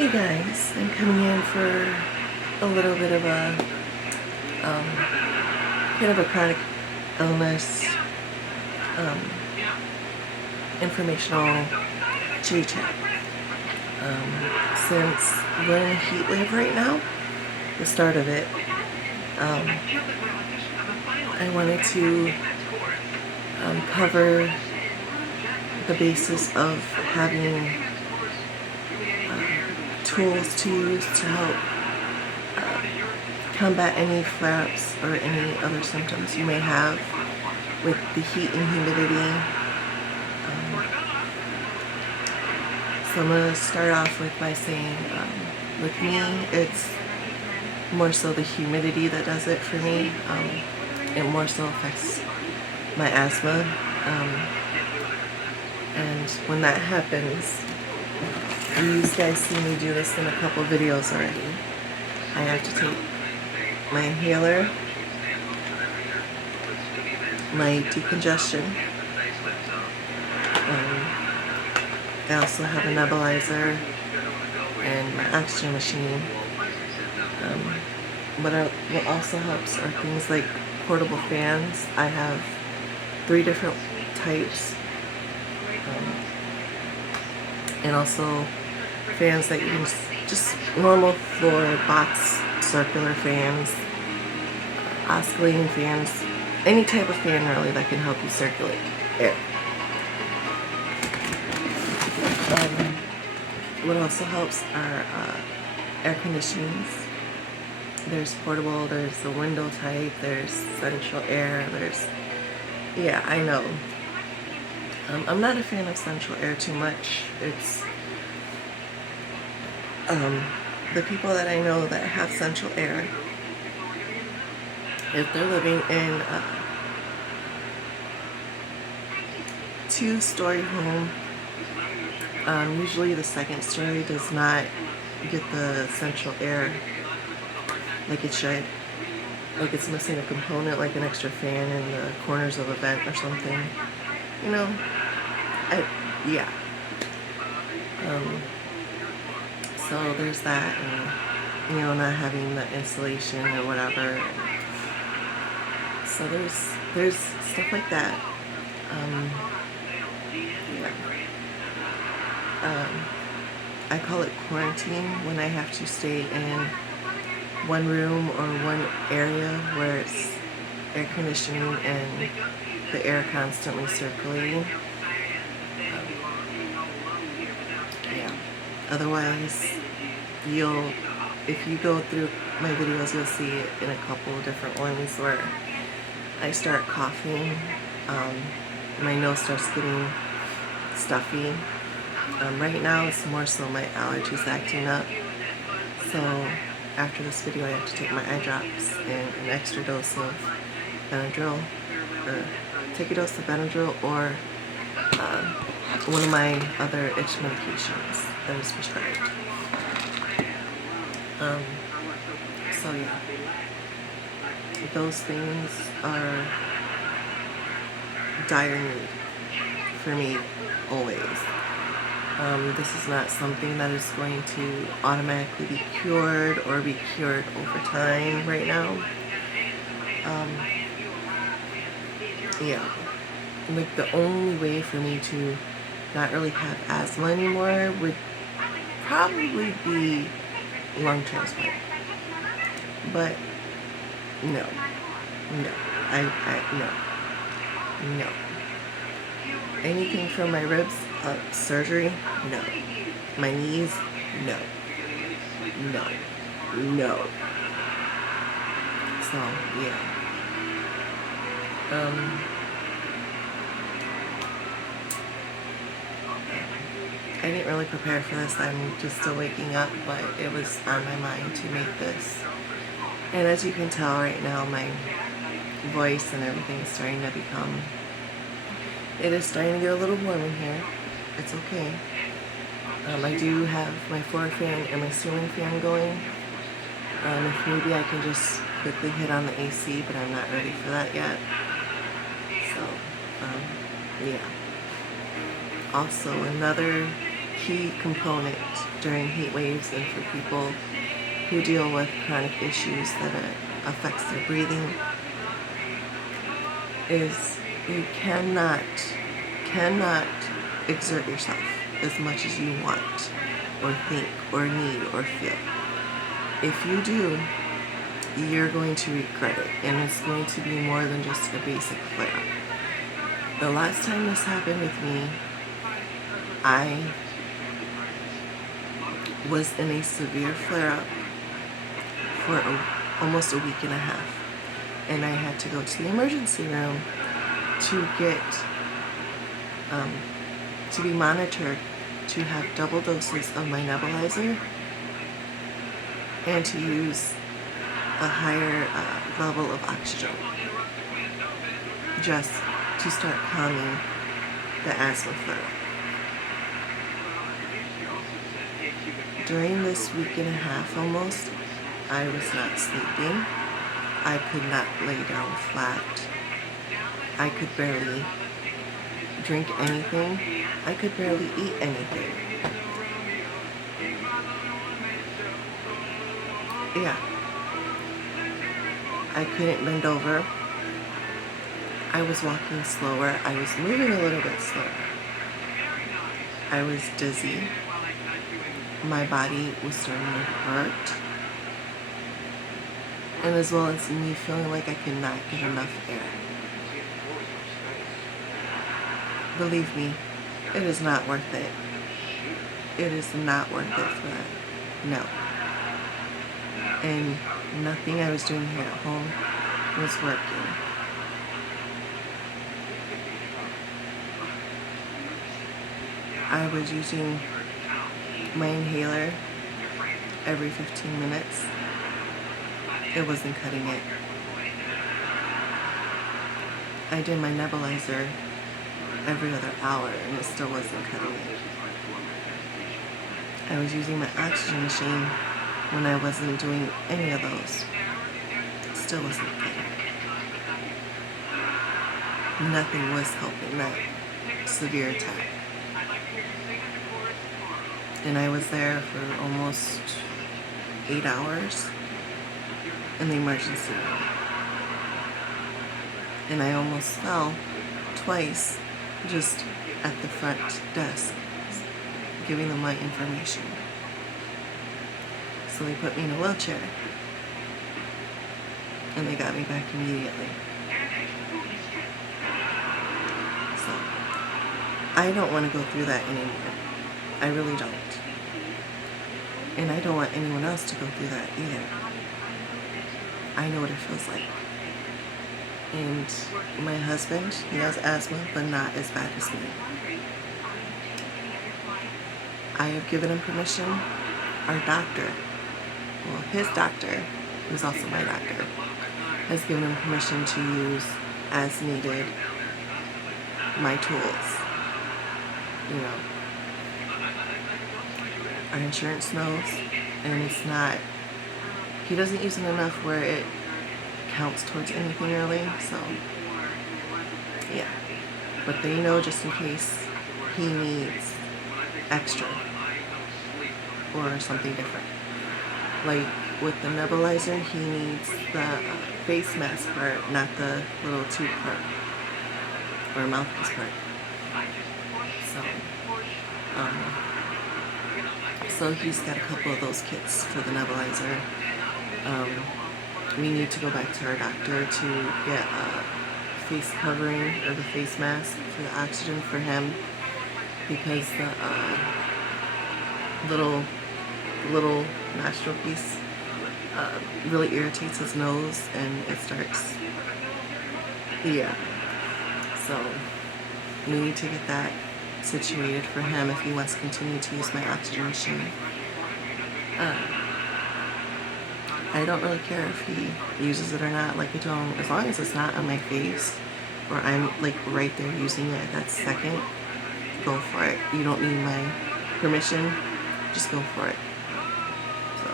Hey guys, I'm coming in for a little bit of a um, kind of a chronic illness informational chitty chat. Since we're in a heat wave right now, the start of it, I wanted to cover the basis of having tools to use to help combat any flare-ups or any other symptoms you may have with the heat and humidity. So I'm going to start off by saying, with me, it's more so the humidity that does it for me. It more so affects my asthma. And when that happens, you guys see me do this in a couple videos already. I have to take my inhaler, my decongestion. I also have a nebulizer and my oxygen machine. What also helps are things like portable fans. I have 3 different types. And also fans that you can just normal floor box circular fans, oscillating fans, any type of fan really that can help you circulate air. What also helps are air conditionings. There's portable, there's the window type, there's central air, yeah, I know. I'm not a fan of central air too much. It's the people that I know that have central air, if they're living in a 2-story home, usually the 2nd story does not get the central air like it should. Like it's missing a component, like an extra fan in the corners of a vent or something. You know, yeah. So there's that, and not having the insulation or whatever. So there's stuff like that. Yeah. I call it quarantine when I have to stay in one room or one area where it's air conditioning and the air constantly circulating. Yeah. Otherwise, if you go through my videos, you'll see it in a couple of different ones where I start coughing, my nose starts getting stuffy. Right now it's more so my allergies acting up. So after this video I have to take my eye drops and an extra dose of Benadryl, or take a dose of Benadryl or one of my other itch medications that is prescribed. So yeah, those things are dire need for me always. This is not something that is going to automatically be cured or be cured over time right now. Yeah, like the only way for me to not really have asthma anymore would probably be lung transplant. But no, no. Anything from my ribs, surgery, no. My knees, no. So, yeah. I didn't really prepare for this. I'm just still waking up, but it was on my mind to make this. And as you can tell right now, my voice and everything is starting to become... It is starting to get a little warm in here. It's okay. I do have my floor fan and my ceiling fan going. If maybe I can just quickly hit on the AC, but I'm not ready for that yet. So, yeah. Also, another key component during heat waves and for people who deal with chronic issues that affects their breathing is you cannot exert yourself as much as you want or think or need or feel. If you do, you're going to regret it, and it's going to be more than just a basic flare-up. The last time this happened with me, I was in a severe flare-up for almost a week and a half, and I had to go to the emergency room to get to be monitored, to have double doses of my nebulizer, and to use a higher level of oxygen, just to start calming the asthma flare. During this week and a half almost, I was not sleeping. I could not lay down flat. I could barely drink anything. I could barely eat anything. Yeah. I couldn't bend over. I was walking slower. I was moving a little bit slower. I was dizzy. My body was starting to hurt. And as well as me feeling like I could not get enough air. Believe me, it is not worth it. It is not worth it for that. No. And nothing I was doing here at home was working. I was using my inhaler every 15 minutes. It wasn't cutting it. I did my nebulizer every other hour and it still wasn't cutting it. I was using my oxygen machine when I wasn't doing any of those. It still wasn't cutting it. Nothing was helping that severe attack. And I was there for almost 8 hours in the emergency room. And I almost fell twice just at the front desk, giving them my information. So they put me in a wheelchair, and they got me back immediately. So, I don't want to go through that anymore. I really don't. And I don't want anyone else to go through that either. I know what it feels like. And my husband, he has asthma, but not as bad as me. I have given him permission. Our doctor, well, his doctor, who's also my doctor, has given him permission to use, as needed, my tools. You know, our insurance knows, and it's not, he doesn't use it enough where it counts towards anything really, so yeah. But they know just in case he needs extra or something different. Like with the nebulizer, he needs the face mask part, not the little tube part or mouthpiece part. So he's got a couple of those kits for the nebulizer. We need to go back to our doctor to get a face covering or the face mask for the oxygen for him, because the little nostril piece really irritates his nose and it starts, yeah. So we need to get that situated for him if he wants to continue to use my oxygen machine. I don't really care if he uses it or not. Like, I don't, as long as it's not on my face or I'm like right there using it at that second, go for it. You don't need my permission, just go for it. So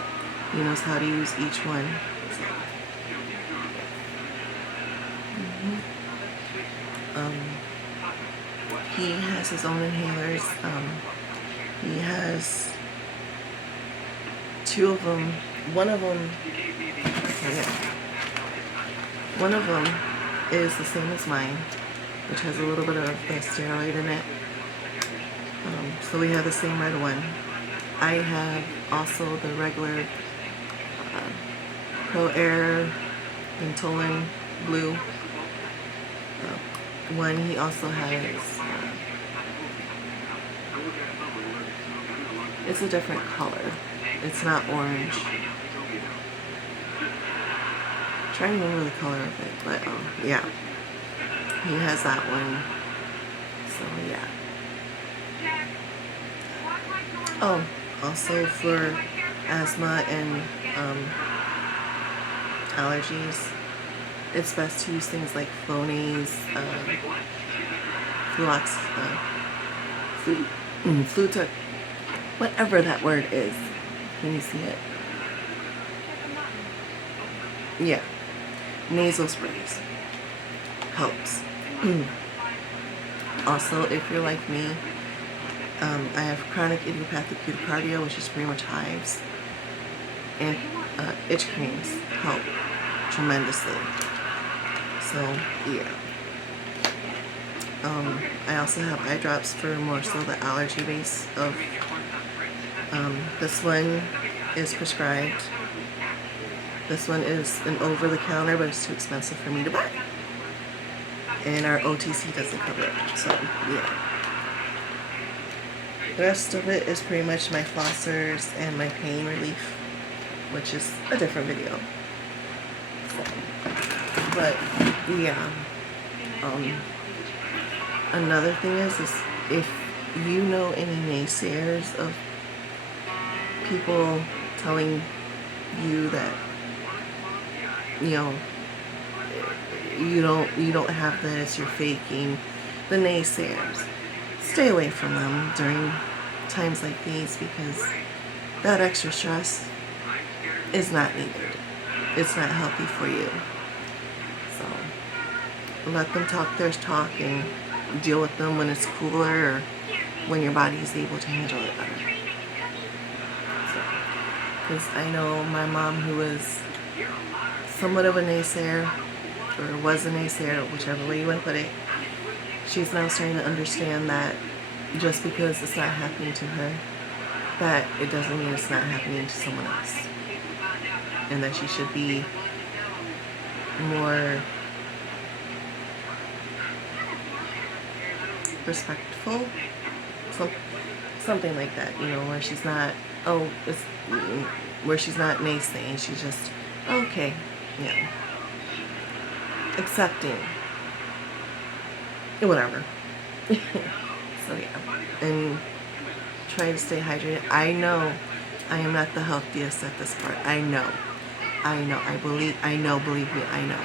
he knows how to use each one. So. He has his own inhalers. He has two of them. One of them, one of them is the same as mine, which has a little bit of the steroid in it. So we have the same red one. I have also the regular Pro Air Ventolin blue one. He also has, it's a different color. It's not orange. I'm trying to remember the color of it, but yeah. He has that one. So yeah. Oh, also for asthma and allergies, it's best to use things like Flonase, Flutic, whatever that word is. Can you see it? Yeah. Nasal sprays. Helps. Also, if you're like me, I have chronic idiopathic urticaria, which is pretty much hives, and itch creams help tremendously. So yeah. I also have eye drops for more so the allergy base of. This one is prescribed. This one is an over-the-counter, but it's too expensive for me to buy. And our OTC doesn't cover it, so yeah. The rest of it is pretty much my flossers and my pain relief, which is a different video. So, but yeah. Another thing is if you know any naysayers of people telling you that, you know, you don't have this, you're faking, the naysayers, stay away from them during times like these, because that extra stress is not needed. It's not healthy for you. So let them talk their talk and deal with them when it's cooler or when your body is able to handle it better. Because I know my mom, who was somewhat of a naysayer, or was a naysayer, whichever way you want to put it, she's now starting to understand that just because it's not happening to her, that it doesn't mean it's not happening to someone else. And that she should be more respectful, something like that, you know, where she's not, where she's not naysaying, she's just, okay, yeah, accepting, whatever. So yeah, and try to stay hydrated. I know I am not the healthiest at this part. I know, believe me, I know.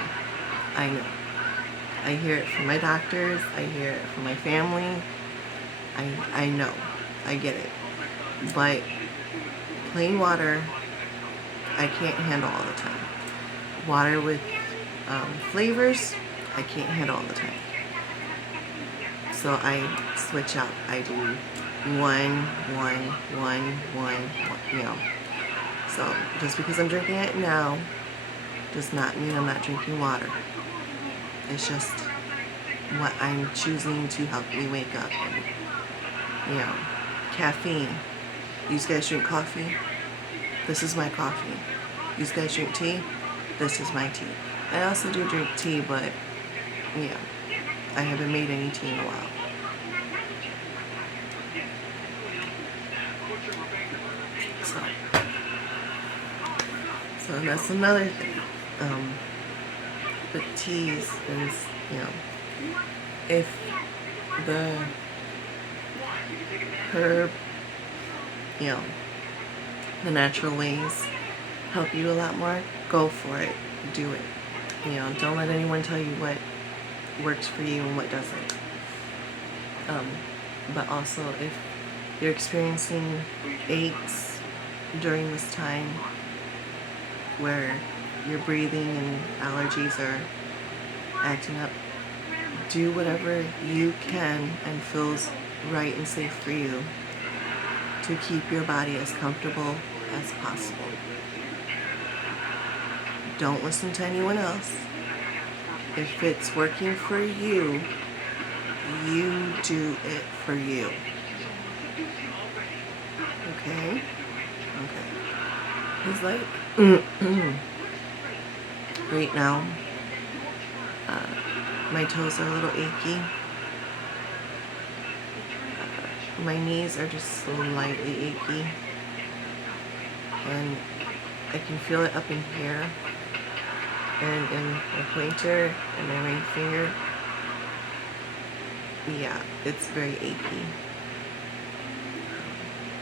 I hear it from my doctors, I hear it from my family, I know, I get it. But plain water, I can't handle all the time. Water with flavors, I can't handle all the time. So I switch up. I do one, you know. So just because I'm drinking it now does not mean I'm not drinking water. It's just what I'm choosing to help me wake up. And, you know, caffeine. You guys drink coffee? This is my coffee. You guys drink tea? This is my tea. I also do drink tea, but yeah, I haven't made any tea in a while. So that's another thing. With teas is, you know, if the herb, you know, the natural ways help you a lot more, go for it. Do it. You know, don't let anyone tell you what works for you and what doesn't. But also, if you're experiencing aches during this time where your breathing and allergies are acting up, do whatever you can and feels right and safe for you to keep your body as comfortable as possible. Don't listen to anyone else. If it's working for you, you do it for you. Okay? Okay. It's like, right now, my toes are a little achy. My knees are just slightly achy. And I can feel it up in here. And in my pointer and my ring finger. Yeah, it's very achy.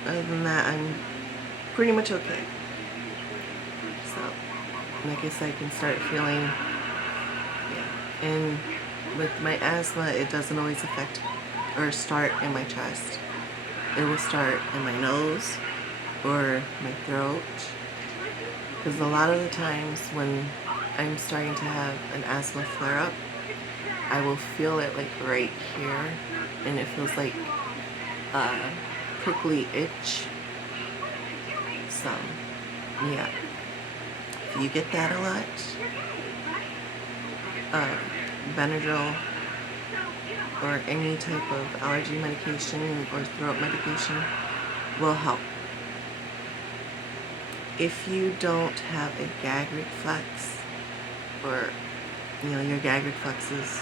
Other than that, I'm pretty much okay. So, I guess I can start feeling, yeah. And with my asthma, it doesn't always affect or start in my chest. It will start in my nose or my throat. Because a lot of the times when I'm starting to have an asthma flare-up, I will feel it like right here, and it feels like a prickly itch. So, yeah. If you get that a lot, Benadryl or any type of allergy medication or throat medication will help. If you don't have a gag reflex, or your gag reflex is,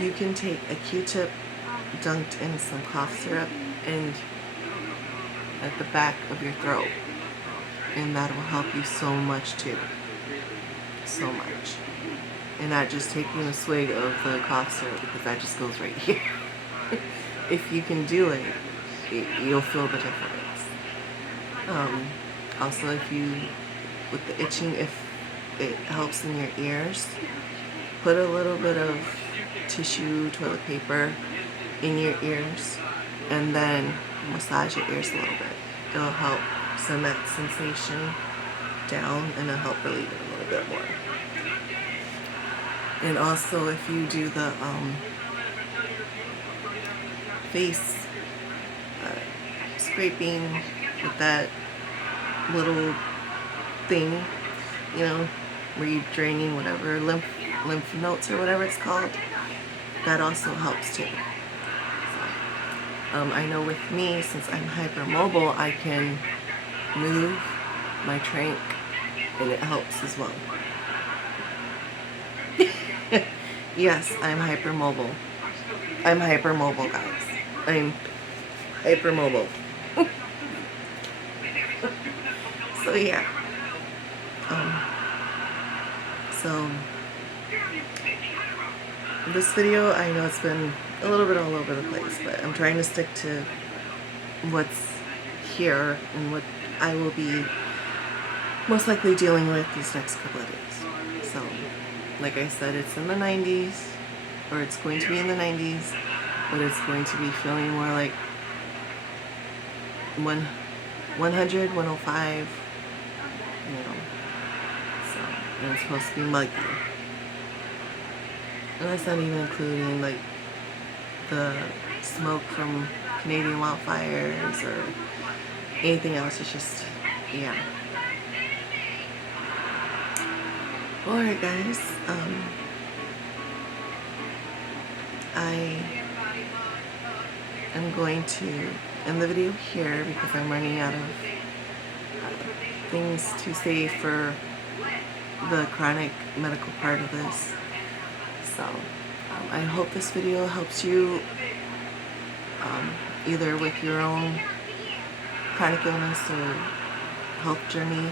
you can take a Q-tip dunked in some cough syrup and at the back of your throat, and that will help you so much too. So much. And not just taking a swig of the cough syrup, because that just goes right here. If you can do it, you'll feel the difference. Also, if you, with the itching, if it helps in your ears, put a little bit of tissue, toilet paper in your ears, and then massage your ears a little bit. It'll help send that sensation down, and it'll help relieve it a little bit more. And also, if you do the face scraping with that little thing, where you're draining whatever lymph nodes or whatever it's called, that also helps too. So, I know with me, since I'm hypermobile, I can move my trach, and it helps as well. Yes, I'm hypermobile. I'm hypermobile, guys. I'm hypermobile. So yeah. So this video, I know it's been a little bit all over the place, but I'm trying to stick to what's here and what I will be most likely dealing with these next couple of days. So, like I said, it's in the 90s, or it's going to be in the 90s, but it's going to be feeling more like 100, 105, so, and it's supposed to be muggy. And that's not even including, like, the smoke from Canadian wildfires or anything else. It's just, yeah. Alright guys, I am going to end the video here because I'm running out of things to say for the chronic medical part of this. So, I hope this video helps you either with your own chronic illness or health journey,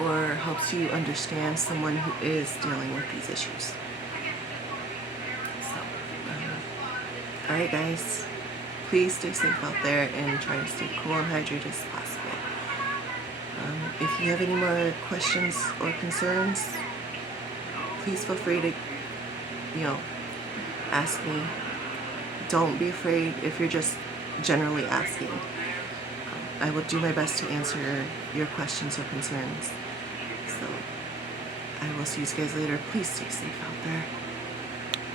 or helps you understand someone who is dealing with these issues. So, alright guys, please stay safe out there and try to stay cool and hydrated as possible. If you have any more questions or concerns, please feel free to, ask me. Don't be afraid if you're just generally asking. I will do my best to answer your questions or concerns. So, I will see you guys later. Please stay safe out there.